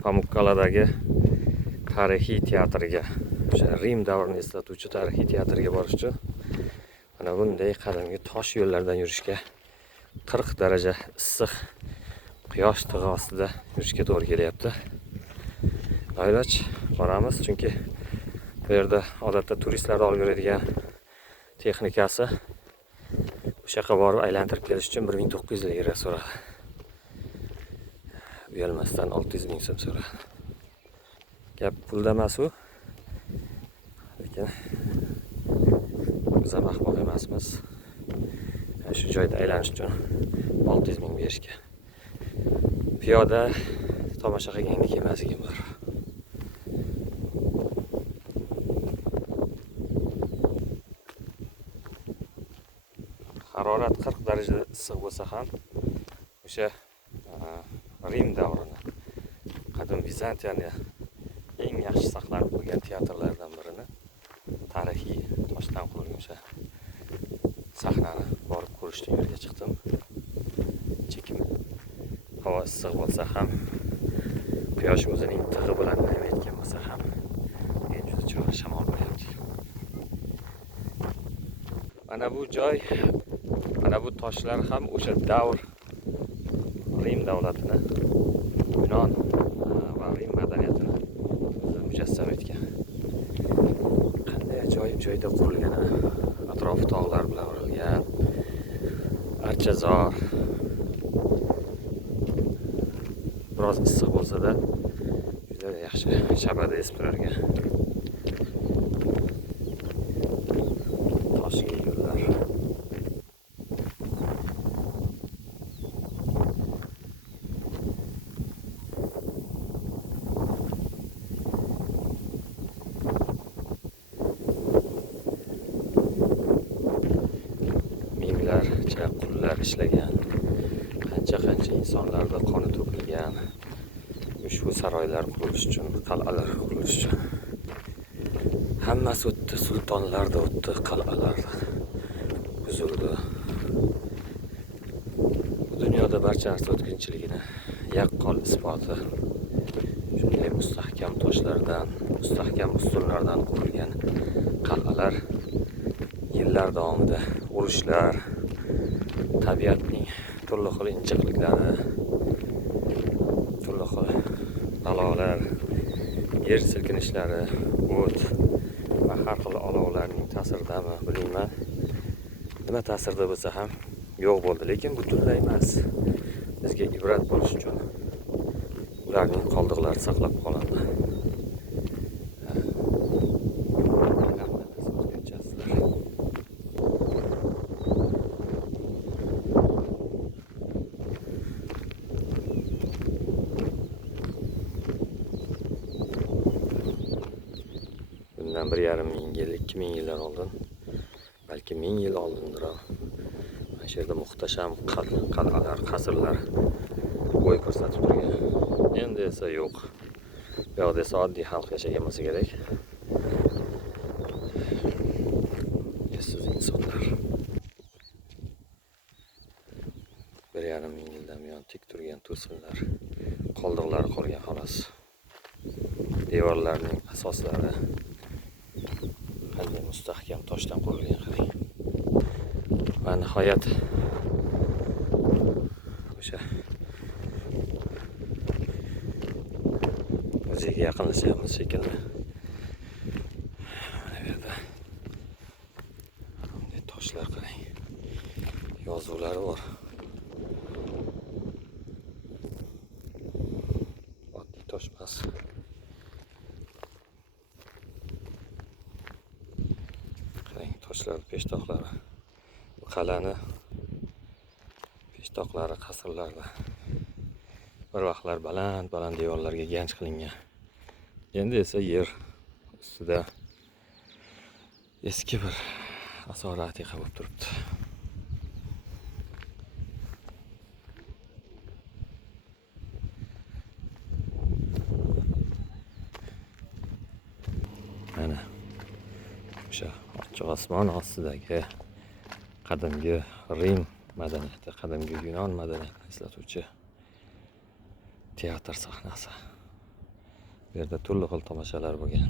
Pamukkale'dagi tarixiy teatriga, o'sha Rim davrini eslatuvchi tarixiy teatrga borish uchun mana bunday qadimgi tosh yo'llardan yurishga 40 daraja issiq quyosh tig'i ostida yurishga to'g'ri kelyapti. Iloj boramiz, chunki bu yerda odatda turistlar olib yuradigan texnikasi o'sha yoqqa borib aylantirib kelish uchun 1900 lira so'radi. Uyalmasdan 600 ming so'm so'radi. Gap pulda emas u. Lekin biz ham ahmoq emasmiz. Shu joyda aylanish uchun 600 ming berishga. Piyoda tomosha qilgandek emasligim bor. Harorat 40 darajada issiq bo'lsa ham o'sha Rim davrini, qadim Vizantiyani eng yaxshi saqlanib qolgan teatrlardan birini, tarixiy toshdan qurilgan o'sha sahnani borib ko'rishga yo'lga chiqdim. Chekim havo issiq bo'lsa ham, quyosh o'zining tig'i bilan naymayotgan bo'lsa ham, juda chiroyli shamol bo'lyapti. Mana bu joy, mana bu toshlar ham o'sha davr Rim davlatini, Yunon va Rim madaniyatini mujassam etgan. Qanday ajoyib joyda qurilgan, atrofi tog'lar bilan o'ralgan, archazor. Biroz issiq bo'lsa-da, juda yaxshi shabada esib turarkan. Toshga yo'llar. Minglarcha qullar ishlagan, qancha insonlarda qoni to'kilgan, ushbu saroylar qurilish uchun, qal'alar qurilish uchun. Hammasi o'tdi, sultonlarda o'tdi, qal'alarda buzildi. Bu dunyoda barcha narsa o'tkinchiligini yaqqol isboti. Shunday mustahkam toshlardan, mustahkam ustunlardan qurilgan qal'alar yillar davomida urushlar, tabiatning turli xil injiqliklari, turli xil balolar, yer silkinishlari, o't va har xil olovlarning ta'siridami, bilmayman. Nima ta'sirda bo'lsa ham yo'q bo'ldi, lekin butunlay emas. Bizga ibrat bo'lish uchun ularning qoldiqlari saqlab qolindi. Bundan 1,5 yil, 2000 yillar oldin, balki 1000 yil oldindir. Mana shu yerda muhtasham qal'alar, qasrlar bo'y ko'rsatib turgan. Endi esa yo'q. Bu yoqda esa oddiy xalq yashagan bo'lsa kerak. Yuzsiz insonlar. 1,5 yildan buyon tik turgan to'sinlar, qoldiqlari qolgan xolos. Devorlarning asoslari qanday mustahkam toshdan qurilgan qarang. Va nihoyat o'sha o'ziga yaqinlashyapmiz shekilli. Mana bu yerda bunday toshlar qarang. Yozuvlari bor. Oddiy tosh emas. Toshlar peshtoqlari. Bu qal'ani peshtoqlari qasrlarda bir vaqtlar baland devorlarga ganj qilingan. Endi esa yer ustida eski bir asoratiqa bo'lib turibdi. Mana o'sha ochiq osmon ostidagi qadimgi Rim madaniyati, qadimgi Yunon madaniyatini eslatuvchi teatr sahnasi. Bu yerda turli xil tomoshalar bo'lgan.